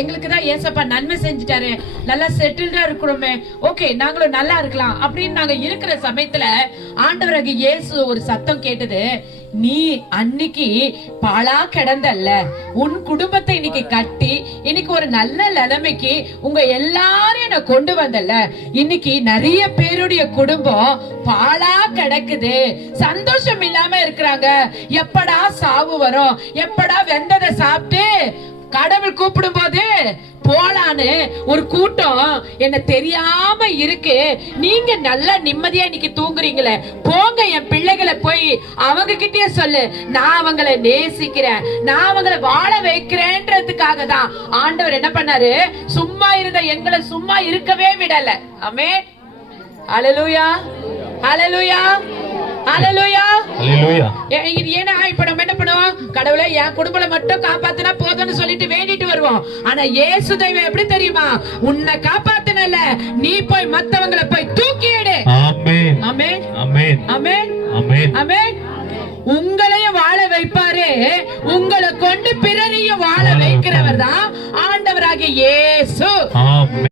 எங்களுக்கு தான் ஏசப்பா நன்மை செஞ்சுட்டாரு, நல்லா செட்டில்டா இருக்கிறோமே, ஓகே நாங்களும் நல்லா இருக்கலாம் அப்படின்னு நாங்க இருக்கிற சமயத்துல ஆண்டவராகிய இயேசு ஒரு சத்தம் கேட்டது, நீ அன்னைக்கு பாழா கிடந்தல்ல, உன் குடும்பத்தை இன்னைக்கு கட்டி இன்னைக்கு ஒரு நல்ல நிலைமைக்கு உங்க எல்லாரையும் நான் கொண்டு வந்தல்ல, இன்னைக்கு நிறைய பேருடைய குடும்பம் பாழா கிடக்குது, சந்தோஷம் இல்லாம இருக்கிறாங்க, எப்படா சாவு வரும், எப்படா வெந்ததை சாப்பிட்டு கடவுள் கூப்பிடும் போது போலான்னு ஒரு கூட்டம் என்ன தெரியாம இருக்கு, நீங்க நல்லா நிம்மதியா இன்னைக்கு தூங்குறீங்களே, போங்க என் பிள்ளைகளை போய் அவங்க கிட்டயே சொல்லு, நான் அவங்களை நேசிக்கிறேன், நான் அவங்களை வாழ வைக்கிறேன்றதுக்காக தான் ஆண்டவர் என்ன பண்ணாரு, சும்மா இருந்த எங்களை சும்மா இருக்கவே விடல. ஆமென். ஹல்லேலூயா, ஹல்லேலூயா, ஹல்லேலூயா, ஹல்லேலூயா. ஏன்னா இப்ப நம்ம என்ன பண்ணுவோம், கடவுளே என் குடும்பத்தை மட்டும் காப்பாத்தினா போதும்னு சொல்லிட்டு வேண்டிட்டு வருவோம். ஆனா இயேசு தெய்வம் எப்படி தெரியுமா, உன்னை காப்பாத்தினல, நீ போய் மத்தவங்களை போய் தூக்கி எடு. ஆமென், ஆமென், ஆமென், ஆமென், ஆமென், ஆமென். உங்களையும் வாழ வைப்பாரு, உங்களை கொண்டு பிறரையும் வாழ வைக்கிறவர் தான் ஆண்டவராகிய